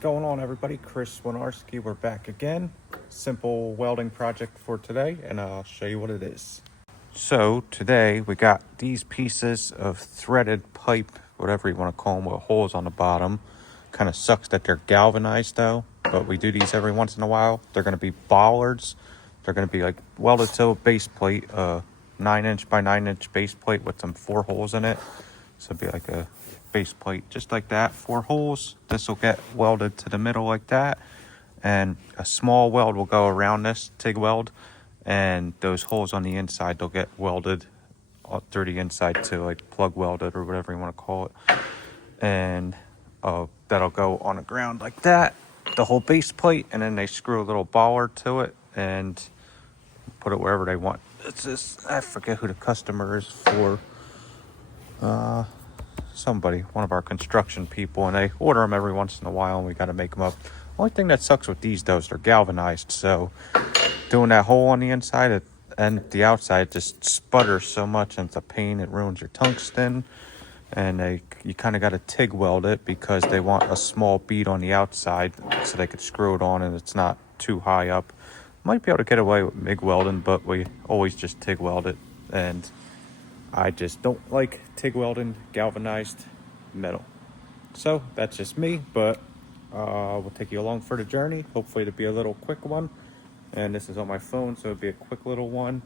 going on, everybody? Chris Winarski. We're back again. Simple welding project for today, and I'll show you what it is. So today we got these pieces of threaded pipe, whatever you want to call them, with holes on the bottom. Kind of sucks that they're galvanized though, but we do these every once in a while. They're going to be bollards. They're going to be like welded to a base plate, 9-inch by 9-inch base plate with some 4 holes in it. So it'd be like a base plate just like that, 4 holes. This will get welded to the middle like that, and a small weld will go around this TIG weld, and those holes on the inside, they'll get welded through the inside to like plug welded or whatever you want to call it. And that'll go on the ground like that, the whole base plate, and then they screw a little bollard to it and put it wherever they want. It's just, I forget who the customer is for. Somebody, one of our construction people, and they order them every once in a while, and we got to make them up. Only thing that sucks with these, though, is they're galvanized, so doing that hole on the inside and the outside just sputters so much, and it's a pain. It ruins your tungsten, and you kind of got to TIG weld it because they want a small bead on the outside so they could screw it on and it's not too high up. Might be able to get away with MIG welding, but we always just TIG weld it, and I just don't like TIG welding galvanized metal. So that's just me, but we'll take you along for the journey. Hopefully it'll be a little quick one. And this is on my phone, so it'll be a quick little one.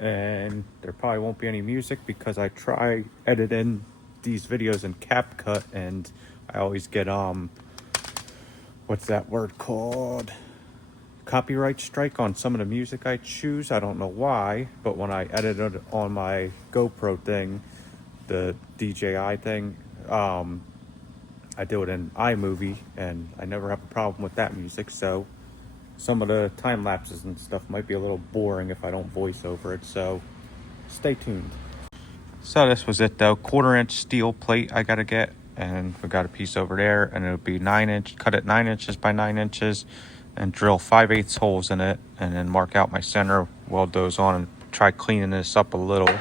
And there probably won't be any music because I try editing these videos in CapCut, and I always get what's that word called? Copyright strike on some of the music I choose. I don't know why, but when I edit it on my GoPro thing, the DJI thing, I do it in iMovie, and I never have a problem with that music. So some of the time lapses and stuff might be a little boring if I don't voice over it, so stay tuned. So this was it though, 1/4-inch steel plate I gotta get, and we got a piece over there, and it'll be 9-inch, cut it 9 inches by 9 inches, and drill 5/8 holes in it, and then mark out my center, weld those on, and try cleaning this up a little,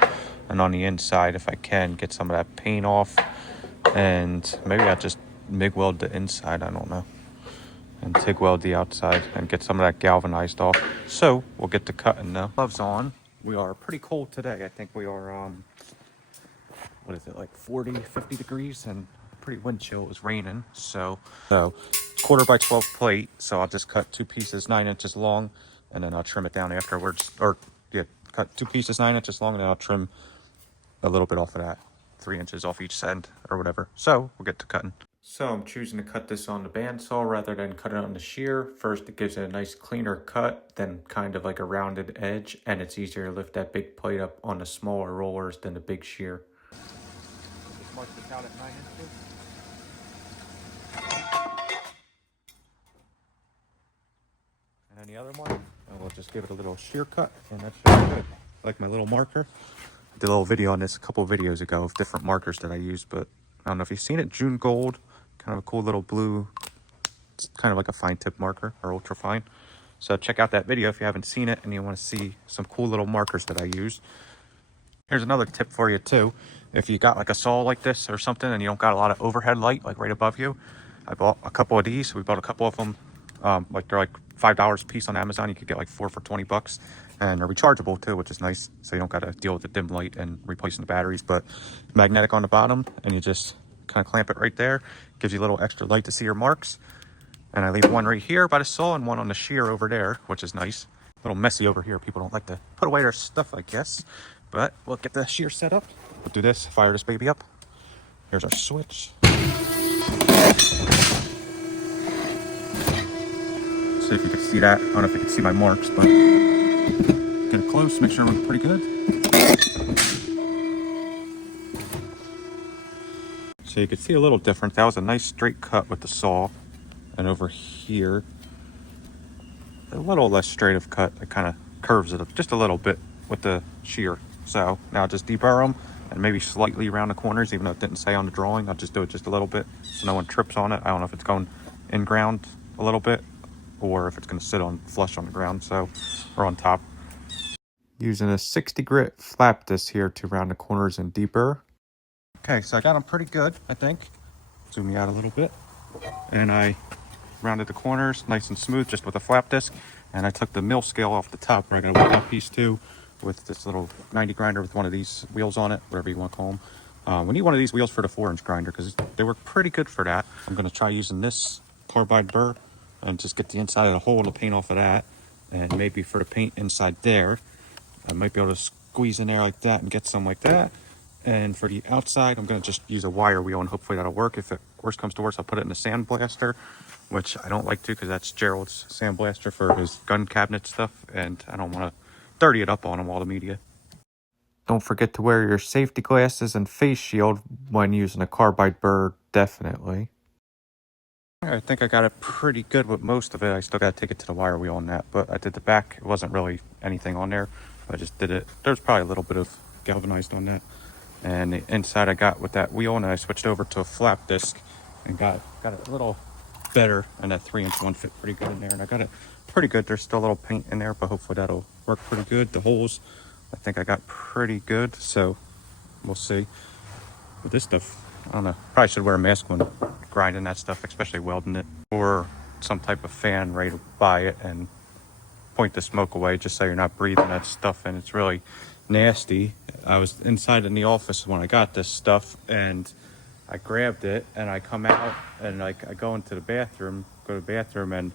and on the inside, if I can, get some of that paint off, and maybe I'll just MIG weld the inside, I don't know, and TIG weld the outside, and get some of that galvanized off. So we'll get to cutting now. Gloves on. We are pretty cold today. I think we are what is it, like 40, 50 degrees, and pretty wind chill. It was raining, so 1/4 by 12 plate, so I'll just cut 2 pieces 9 inches long, and then I'll trim it down afterwards. Or yeah, cut 2 pieces 9 inches long, and then I'll trim a little bit off of that, 3 inches off each end or whatever. So we'll get to cutting. So I'm choosing to cut this on the bandsaw rather than cut it on the shear. First, it gives it a nice cleaner cut, then kind of like a rounded edge, and it's easier to lift that big plate up on the smaller rollers than the big shear. Just mark this out at 9 inches. And then the other one, and we'll just give it a little shear cut, and that should be good. Like my little marker. I did a little video on this a couple of videos ago of different markers that I use, but I don't know if you've seen it. June Gold, kind of a cool little blue, it's kind of like a fine tip marker, or ultra fine. So check out that video if you haven't seen it and you want to see some cool little markers that I use. Here's another tip for you too. If you got like a saw like this or something and you don't got a lot of overhead light like right above you, I bought a couple of these. We bought a couple of them. Like they're like $5 a piece on Amazon. You could get like 4 for 20 bucks, and they're rechargeable too, which is nice. So you don't got to deal with the dim light and replacing the batteries, but magnetic on the bottom, and you just kind of clamp it right there. Gives you a little extra light to see your marks. And I leave one right here by the saw and one on the shear over there, which is nice. A little messy over here. People don't like to put away their stuff, I guess. But we'll get the shear set up. We'll do this, fire this baby up. Here's our switch. See if you can see that. I don't know if you can see my marks, but get it close, make sure we're pretty good. So you can see a little difference. That was a nice straight cut with the saw. And over here, a little less straight of cut. It kind of curves it up just a little bit with the shear. So now just deburr them and maybe slightly around the corners, even though it didn't say on the drawing. I'll just do it just a little bit so no one trips on it. I don't know if it's going in ground a little bit or if it's going to sit on flush on the ground, so, or on top. Using a 60 grit flap disc here to round the corners and deburr. Okay, so I got them pretty good, I think. Zoom me out a little bit. And I rounded the corners nice and smooth just with a flap disc. And I took the mill scale off the top where I got a that piece too with this little 90 grinder with one of these wheels on it, whatever you want to call them. We need one of these wheels for the 4-inch grinder because they work pretty good for that. I'm going to try using this carbide burr and just get the inside of the hole to paint off of that. And maybe for the paint inside there, I might be able to squeeze in there like that and get some like that. And for the outside, I'm going to just use a wire wheel and hopefully that'll work. If it worst comes to worst, I'll put it in the sandblaster, which I don't like to because that's Gerald's sandblaster for his gun cabinet stuff. And I don't want to dirty it up on him while the media. Don't forget to wear your safety glasses and face shield when using a carbide burr, definitely. I think I got it pretty good with most of it. I still got to take it to the wire wheel on that, but I did the back. It wasn't really anything on there. I just did it. There's probably a little bit of galvanized on that. And the inside I got with that wheel, and I switched over to a flap disc and got it a little better. And that 3-inch one fit pretty good in there. And I got it pretty good. There's still a little paint in there, but hopefully that'll work pretty good. The holes, I think I got pretty good. So we'll see. But this stuff, I don't know. Probably should wear a mask when grinding that stuff, especially welding it. Or some type of fan ready to buy it and point the smoke away just so you're not breathing that stuff. And it's really nasty. I was inside in the office when I got this stuff and I grabbed it and I come out and like I go to the bathroom and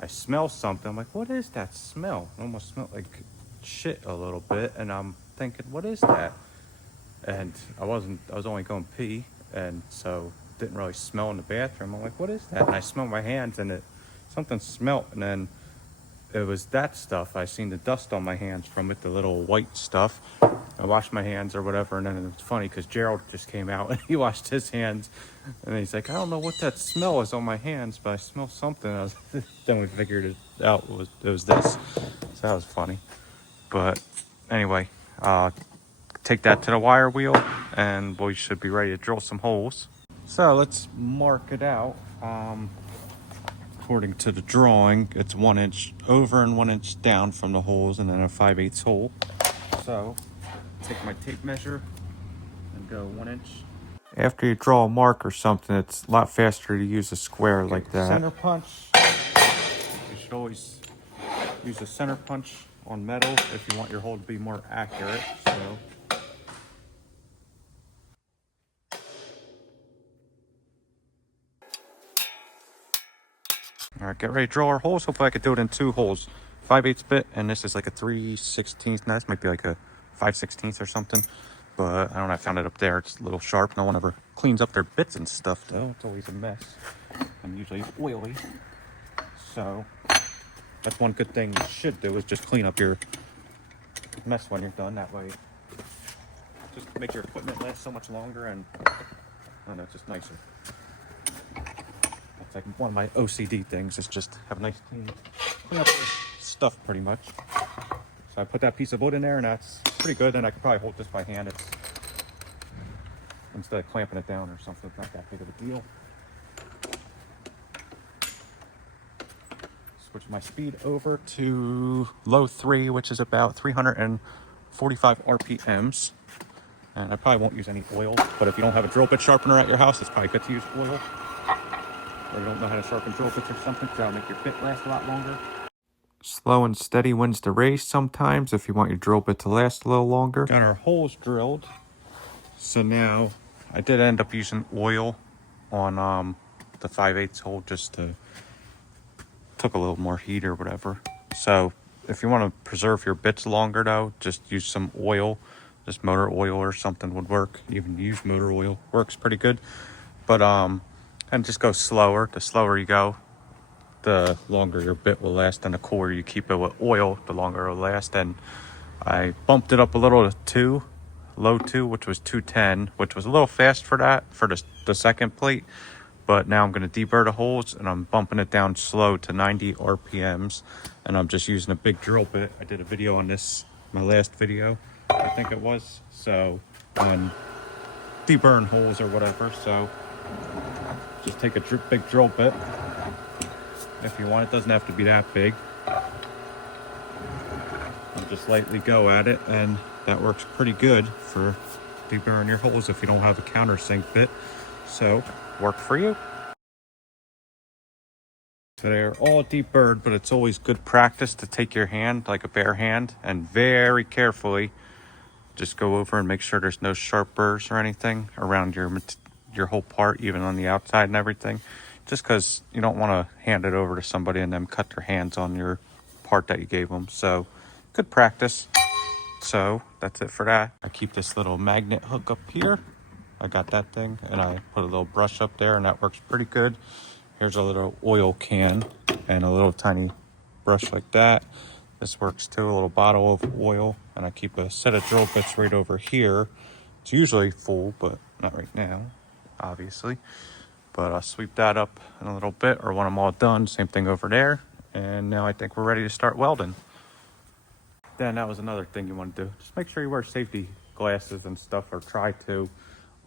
I smell something. I'm like, what is that smell? It almost smelled like shit a little bit, and I'm thinking, what is that? And I was only going pee, and so didn't really smell in the bathroom. I'm like, what is that? And I smell my hands and something smelt, and then it was that stuff. I seen the dust on my hands from it, the little white stuff. I washed my hands or whatever, and then it's funny because Gerald just came out and he washed his hands, and he's like, I don't know what that smell is on my hands, but I smell something. Then we figured it out. It was this. So that was funny. But anyway, take that to the wire wheel, and we should be ready to drill some holes. So let's mark it out. According to the drawing, it's 1 inch over and 1 inch down from the holes, and then a 5/8 hole. So take my tape measure and go 1 inch. After you draw a mark or something, it's a lot faster to use a square like that. Center punch. You should always use a center punch on metal if you want your hole to be more accurate. So all right, get ready to drill our holes. Hopefully I could do it in 2 holes. 5/8 bit, and this is like a 3/16. Now this might be like a 5/16 or something. But I don't know, I found it up there. It's a little sharp. No one ever cleans up their bits and stuff, though. It's always a mess. I'm usually oily. So that's one good thing you should do, is just clean up your mess when you're done. That way, just make your equipment last so much longer, and I don't know, it's just nicer. It's like one of my OCD things is just have a nice clean up your stuff pretty much. So I put that piece of wood in there, and that's pretty good. And I could probably hold this by hand. It's instead of clamping it down or something, it's not that big of a deal. Switch my speed over to low 3, which is about 345 RPMs. And I probably won't use any oil, but if you don't have a drill bit sharpener at your house, it's probably good to use oil. Or you don't know how to sharpen drill bits or something, so that'll make your bit last a lot longer. Slow and steady wins the race sometimes if you want your drill bit to last a little longer. Got our holes drilled. So now I did end up using oil on the 5/8 hole just to took a little more heat or whatever. So if you want to preserve your bits longer though, just use some oil. Just motor oil or something would work. Even use motor oil works pretty good. But and just go slower. The slower you go, the longer your bit will last, and the cooler you keep it with oil, the longer it'll last. And I bumped it up a little to 2, low 2, which was 210, which was a little fast for that, for the second plate. But now I'm going to deburr the holes, and I'm bumping it down slow to 90 RPMs, and I'm just using a big drill bit. I did a video on this, my last video, I think it was, so on deburring holes or whatever. So just take a big drill bit if you want. It doesn't have to be that big. And just lightly go at it, and that works pretty good for deburring your holes if you don't have a countersink bit. So work for you. They're all deburred, but it's always good practice to take your hand, like a bare hand, and very carefully just go over and make sure there's no sharp burrs or anything around your whole part, even on the outside and everything. Just because you don't want to hand it over to somebody and then cut their hands on your part that you gave them. So good practice. So that's it for that. I keep this little magnet hook up here. I got that thing, and I put a little brush up there, and that works pretty good. Here's a little oil can and a little tiny brush like that. This works too, a little bottle of oil, and I keep a set of drill bits right over here. It's usually full, but not right now, obviously. But I'll sweep that up in a little bit, or when I'm all done, same thing over there. And now I think we're ready to start welding. Then that was another thing you want to do. Just make sure you wear safety glasses and stuff, or try to,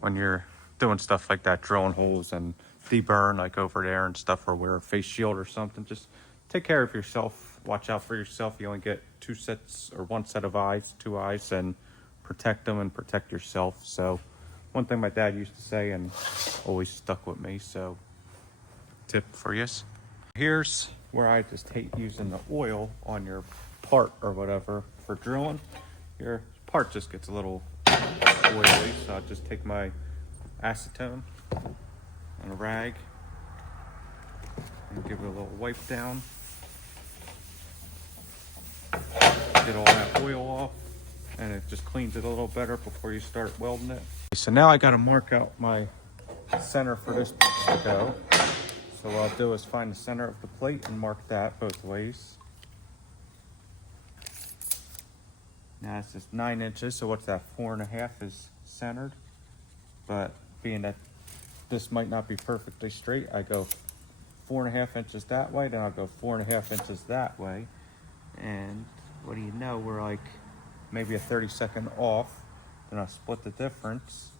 when you're doing stuff like that, drilling holes and deburn like over there and stuff, or wear a face shield or something. Just take care of yourself. Watch out for yourself. You only get two sets or one set of eyes, two eyes, and protect them and protect yourself. So one thing my dad used to say and always stuck with me. So tip for you. Here's where I just hate using the oil on your part or whatever for drilling. Your part just gets a little oily, so I'll just take my acetone and a rag and give it a little wipe down. Get all that oil off, and it just cleans it a little better before you start welding it. So now I got to mark out my center for this piece to go. So what I'll do is find the center of the plate and mark that both ways. Now it's just 9 inches, so what's that, 4.5 is centered. But being that this might not be perfectly straight, I go 4.5 inches that way, then I'll go 4.5 inches that way. And what do you know, we're like maybe a 32nd off. Then I'll split the difference,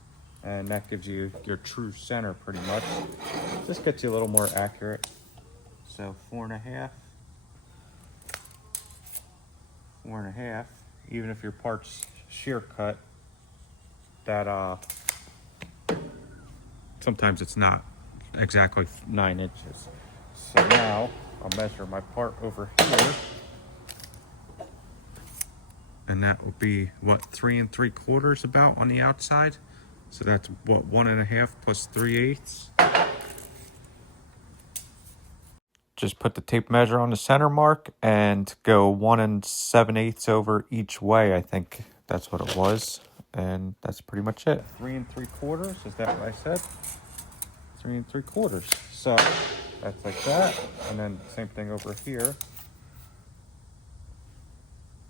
and that gives you your true center pretty much. Just gets you a little more accurate. So 4.5, 4.5. Even if your part's shear cut, that sometimes it's not exactly 9 inches. So now I'll measure my part over here, and that will be what, 3 3/4 about on the outside. So that's what, 1.5 plus 3/8. Just put the tape measure on the center mark and go 1 7/8 over each way. I think that's what it was. And that's pretty much it. 3 3/4, is that what I said? 3 3/4. So that's like that. And then same thing over here.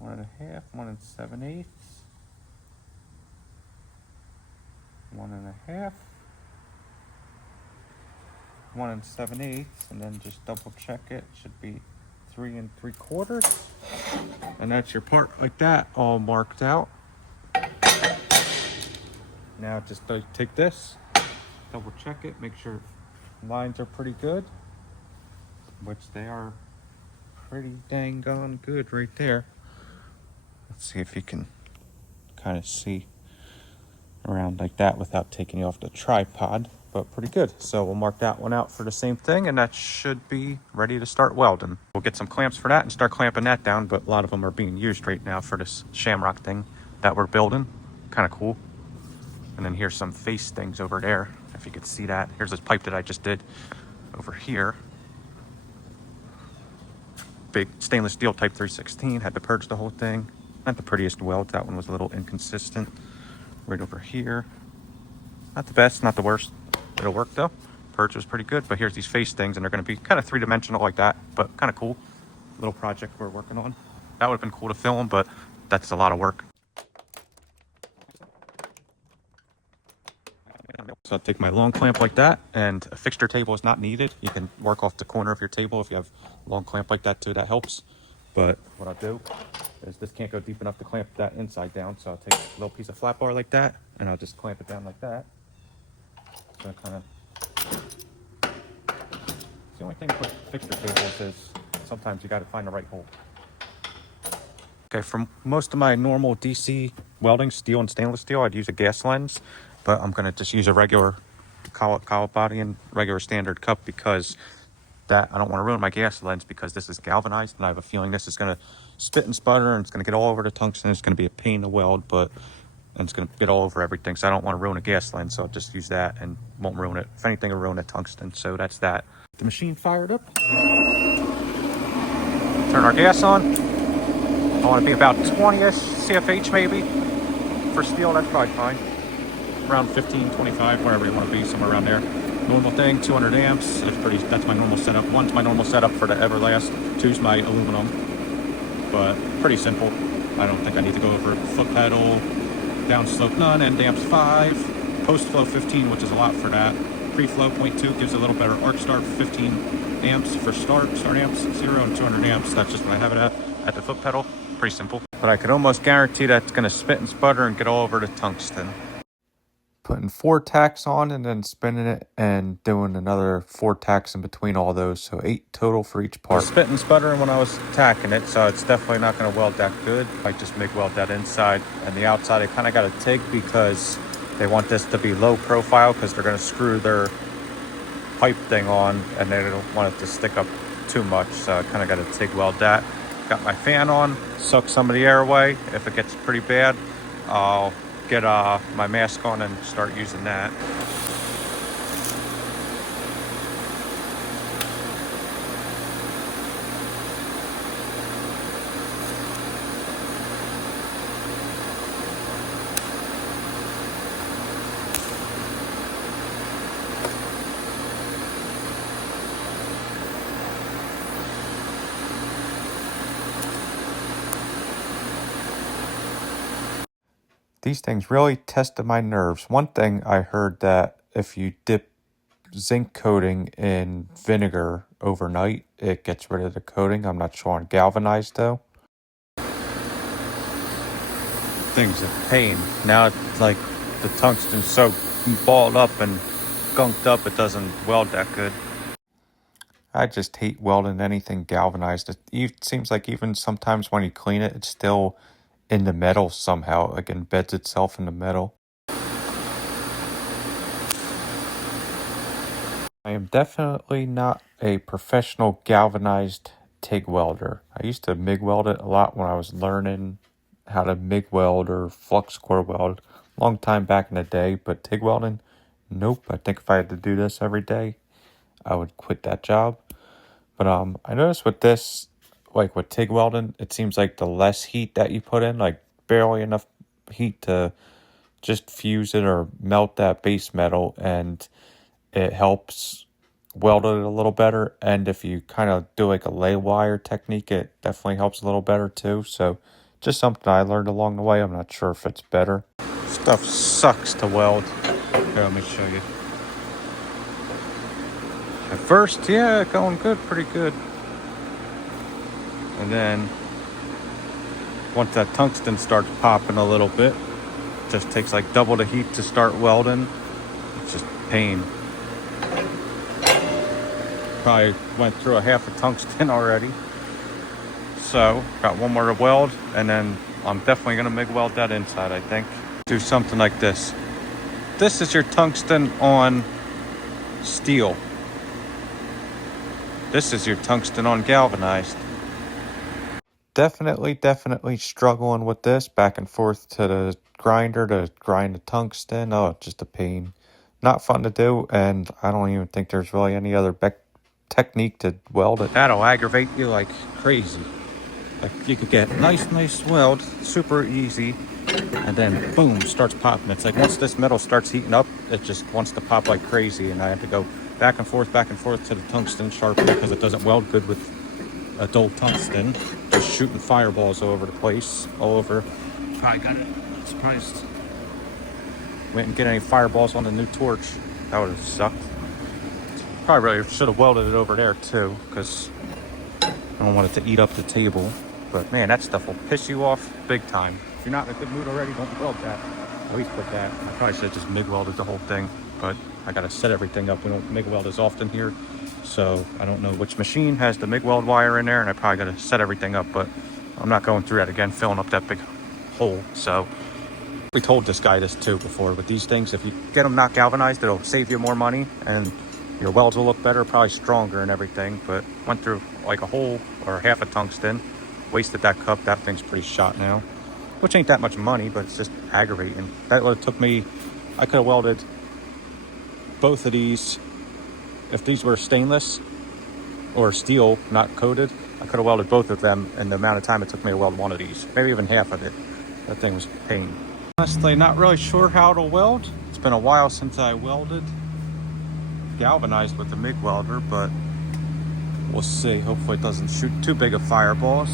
1.5, 1 7/8. 1.5. 1 7/8, and then just double check it. Should be 3 3/4. And that's your part like that, all marked out. Now just take this, double check it, make sure lines are pretty good, which they are pretty dang gone good right there. Let's see if you can kind of see around like that without taking you off the tripod, but pretty good. So we'll mark that one out for the same thing, and that should be ready to start welding. We'll get some clamps for that and start clamping that down, but a lot of them are being used right now for this shamrock thing that we're building. Kind of cool. And then here's some face things over there, if you could see that. Here's this pipe that I just did over here. Big stainless steel type 316, had to purge the whole thing. Not the prettiest weld, that one was a little inconsistent. Right over here. Not the best, not the worst. It'll work though. Purge was pretty good, but here's these face things, and they're gonna be kind of 3-dimensional like that, but kind of cool. Little project we're working on. That would have been cool to film, but that's a lot of work. So I'll take my long clamp like that, and a fixture table is not needed. You can work off the corner of your table if you have a long clamp like that too, that helps. But what I'll do is this can't go deep enough to clamp that inside down, so I'll take a little piece of flat bar like that, and I'll just clamp it down like that. So kind of, the only thing with fixture tables is sometimes you got to find the right hole. Okay, for most of my normal DC welding, steel and stainless steel, I'd use a gas lens, but I'm going to just use a regular collet body and regular standard cup, because that. I don't want to ruin my gas lens because this is galvanized, and I have a feeling this is going to spit and sputter, and it's going to get all over the tungsten. It's going to be a pain to weld, but and it's going to get all over everything. So I don't want to ruin a gas lens, so I'll just use that and won't ruin it. If anything, it'll ruin the tungsten. So that's that. The machine fired up. Turn our gas on. I want to be about 20-ish CFH maybe. For steel, that's probably fine. Around 15, 25, wherever you want to be, somewhere around there. Normal thing, 200 amps. That's my normal setup. One's my normal setup for the Everlast. Two's my aluminum. But pretty simple. I don't think I need to go over foot pedal, downslope none, end amps 5, post flow 15, which is a lot for that. Pre-flow 0.2 gives a little better arc start, 15 amps for start amps, 0 and 200 amps. That's just what I have it at the foot pedal. Pretty simple. But I could almost guarantee that it's going to spit and sputter and get all over the tungsten. Putting 4 tacks on and then spinning it and doing another 4 tacks in between all those. So 8 total for each part. Spit and sputtering when I was tacking it, so it's definitely not going to weld that good. Might just MIG weld that inside. And the outside I kind of got a TIG because they want this to be low profile because they're going to screw their pipe thing on and they don't want it to stick up too much. So I kind of got a TIG weld that. Got my fan on, suck some of the air away. If it gets pretty bad, I'll get my mask on and start using that. These things really tested my nerves. One thing I heard that if you dip zinc coating in vinegar overnight, it gets rid of the coating. I'm not sure on galvanized though. Thing's a pain. Now it's like the tungsten's so balled up and gunked up, it doesn't weld that good. I just hate welding anything galvanized. It seems like even sometimes when you clean it, it's still in the metal somehow, like embeds itself in the metal. I am definitely not a professional galvanized TIG welder. I used to MIG weld it a lot when I was learning how to MIG weld or flux core weld a long time back in the day, but TIG welding, nope. I think if I had to do this every day, I would quit that job. But I noticed with this, like with TIG welding, it seems like the less heat that you put in, like barely enough heat to just fuse it or melt that base metal, and it helps weld it a little better. And if you kind of do like a lay wire technique, it definitely helps a little better too. So just something I learned along the way. I'm not sure if it's better. Stuff sucks to weld. Here, let me show you. At first, yeah, going good, pretty good. And then once that tungsten starts popping a little bit, it just takes like double the heat to start welding. It's just pain. Probably went through a half a tungsten already. So got one more to weld, and then I'm definitely gonna MIG weld that inside, I think. Do something like this. This is your tungsten on steel. This is your tungsten on galvanized. Definitely struggling with this. Back and forth to the grinder to grind the tungsten. Oh, just a pain. Not fun to do, and I don't even think there's really any other technique to weld it. That'll aggravate you like crazy. Like you could get nice weld, super easy, and then boom, starts popping. It's like once this metal starts heating up, it just wants to pop like crazy, and I have to go back and forth to the tungsten sharpener because it doesn't weld good with a dull tungsten. Just shooting fireballs all over the place, all over. Probably got it. Surprised. Went and get any fireballs on the new torch. That would have sucked. Probably really should have welded it over there too, because I don't want it to eat up the table. But man, that stuff will piss you off big time. If you're not in a good mood already, don't weld that. At least put that. I probably should have just MIG welded the whole thing, but I gotta set everything up. We don't MIG weld as often here, so I don't know which machine has the MIG weld wire in there, and I probably gotta set everything up, but I'm not going through that again, filling up that big hole. So we told this guy this too before, with these things, if you get them not galvanized, it'll save you more money, and Your welds will look better, probably stronger and everything, but went through like a whole or half a tungsten, wasted that cup. That thing's pretty shot now, which ain't that much money, but it's just aggravating. That would have took me, I could have welded both of these. If these were stainless or steel, not coated, I could have welded both of them in the amount of time it took me to weld one of these, maybe even half of it. That thing was a pain. Honestly, not really sure how to weld. It's been a while since I welded galvanized with the MIG welder, but we'll see. Hopefully it doesn't shoot too big of fireballs.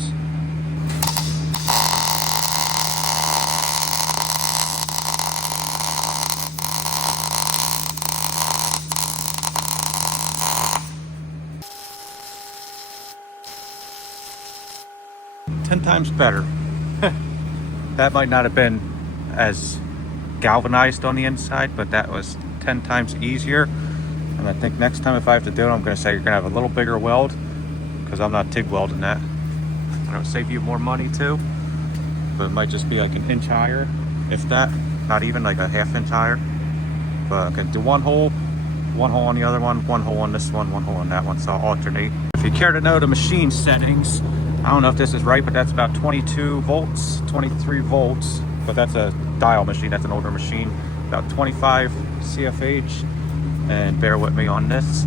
Ten times better. That might not have been as galvanized on the inside, but that was 10 times easier. And I think next time if I have to do it, I'm going to say you're going to have a little bigger weld, because I'm not TIG welding that. It'll save you more money too, but it might just be like an inch higher, if that, not even like a half inch higher. But I can do one hole on the other one hole on this one hole on that one, so I'll alternate. If you care to know the machine settings, I don't know if this is right, but that's about 22 volts, 23 volts, but that's a dial machine, that's an older machine. About 25 CFH, and bear with me on this.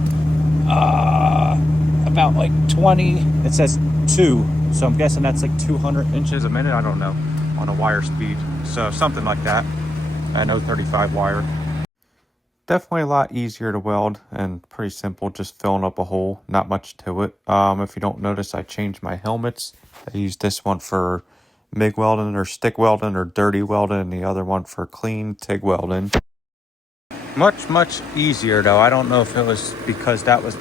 About like 20, it says 2, so I'm guessing that's like 200 inches a minute, I don't know, on a wire speed. So something like that. I know 35 wire. Definitely a lot easier to weld and pretty simple, just filling up a hole, not much to it. If you don't notice, I changed my helmets. I used this one for MIG welding or stick welding or dirty welding, and the other one for clean TIG welding. Much easier though. I don't know if it was because that was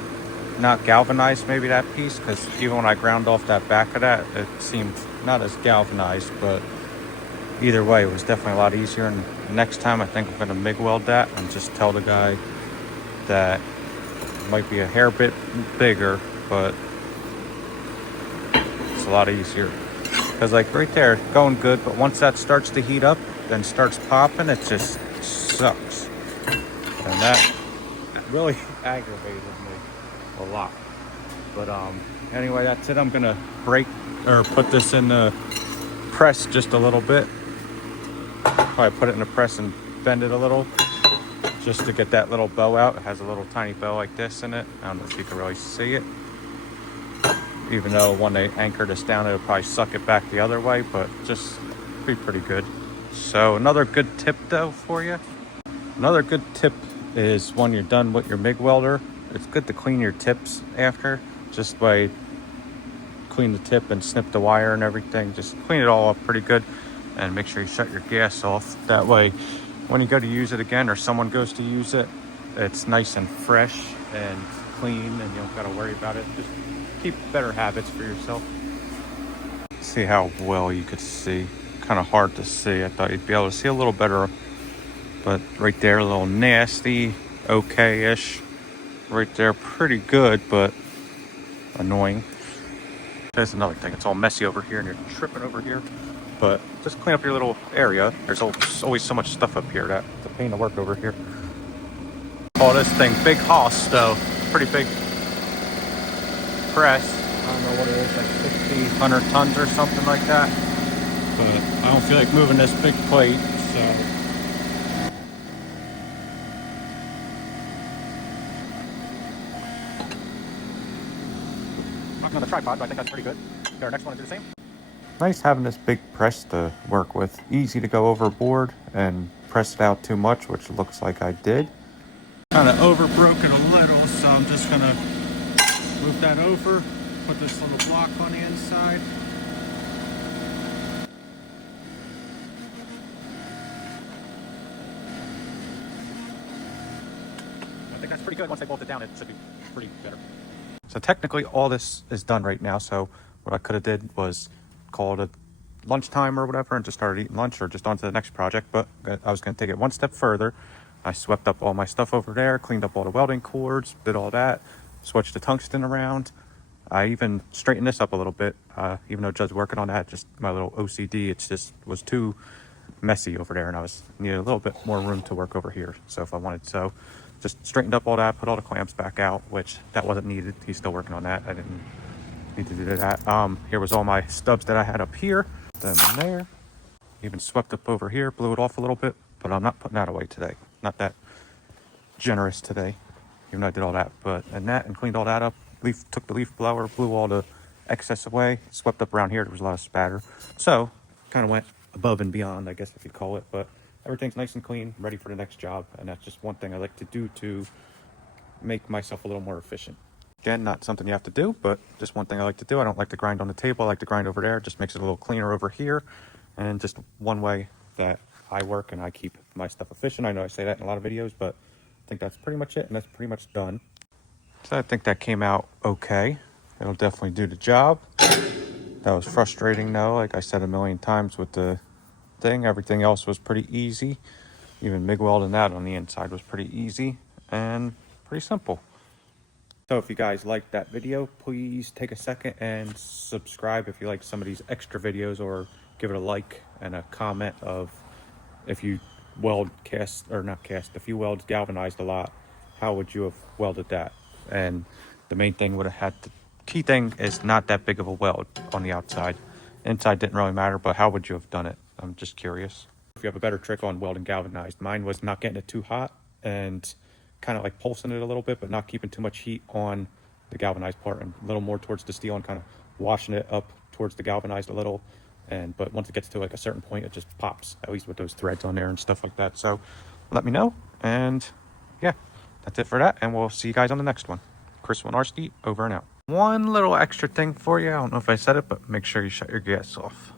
not galvanized, maybe that piece, because even when I ground off that back of that, it seemed not as galvanized, but either way, it was definitely a lot easier. And next time, I think I'm going to MIG weld that and just tell the guy that it might be a hair bit bigger, but it's a lot easier. Because like right there, going good, but once that starts to heat up, then starts popping, it just sucks. And that really aggravated me a lot. But anyway, that's it. I'm going to break or put this in the press just a little bit. Probably put it in the press and bend it a little just to get that little bow out. It has a little tiny bow like this in it. I don't know if you can really see it, even though when they anchor this down, it'll probably suck it back the other way, but just be pretty good. So another good tip though for you, another good tip is when you're done with your MIG welder, it's good to clean your tips after, just by clean the tip and snip the wire and everything. Just clean it all up pretty good, and make sure you shut your gas off. That way, when you go to use it again or someone goes to use it, it's nice and fresh and clean, and you don't got to worry about it. Just keep better habits for yourself. See how well you could see. Kind of hard to see. I thought you'd be able to see a little better, but right there, a little nasty, okay-ish. Right there, pretty good, but annoying. There's another thing. It's all messy over here, and you're tripping over here. But just clean up your little area. There's always so much stuff up here that it's a pain to work over here. Call this thing Big Hoss, though. Pretty big press. I don't know what it is, like 60, 100 tons or something like that. But I don't feel like moving this big plate, so. On the tripod, but I think that's pretty good. Our next one to do the same. Nice having this big press to work with. Easy to go overboard and press it out too much, which looks like I did. Kind of overbroke it a little, so I'm just gonna move that over, put this little block on the inside. I think that's pretty good. Once they bolt it down, it should be pretty better. So technically all this is done right now, so what I could have did was call it a lunchtime or whatever and just started eating lunch or just on to the next project, but I was going to take it one step further. I swept up all my stuff over there, cleaned up all the welding cords, did all that, switched the tungsten around. I even straightened this up a little bit, even though Judd's working on that, just my little OCD, it just was too messy over there, and I needed a little bit more room to work over here. So if I wanted, so just straightened up all that, put all the clamps back out, which that wasn't needed. He's still working on that. I didn't need to do that. Here was all my stubs that I had up here, them there. Even swept up over here, blew it off a little bit, but I'm not putting that away today. Not that generous today, even though I did all that. But and cleaned all that up. Took the leaf blower, blew all the excess away, swept up around here. There was a lot of spatter, so kind of went above and beyond, I guess if you call it. But everything's nice and clean, ready for the next job, and that's just one thing I like to do to make myself a little more efficient. Again, not something you have to do, but just one thing I like to do. I don't like to grind on the table. I like to grind over there. It just makes it a little cleaner over here, and just one way that I work and I keep my stuff efficient. I know I say that in a lot of videos, but I think that's pretty much it, and that's pretty much done. So I think that came out okay. It'll definitely do the job. That was frustrating though, like I said a million times with the thing. Everything else was pretty easy. Even MIG welding that on the inside was pretty easy and pretty simple. So if you guys liked that video, please take a second and subscribe if you like some of these extra videos, or give it a like and a comment of if you weld if you weld galvanized a lot, how would you have welded that? And the main thing would have had the key thing is not that big of a weld on the outside. Inside didn't really matter, but how would you have done it? I'm just curious. If you have a better trick on welding galvanized, mine was not getting it too hot and kind of like pulsing it a little bit, but not keeping too much heat on the galvanized part, and a little more towards the steel and kind of washing it up towards the galvanized a little. But once it gets to like a certain point, it just pops, at least with those threads on there and stuff like that. So let me know, and yeah, that's it for that, and we'll see you guys on the next one. Chris Winarski, over and out. One little extra thing for you. I don't know if I said it, but make sure you shut your gas off.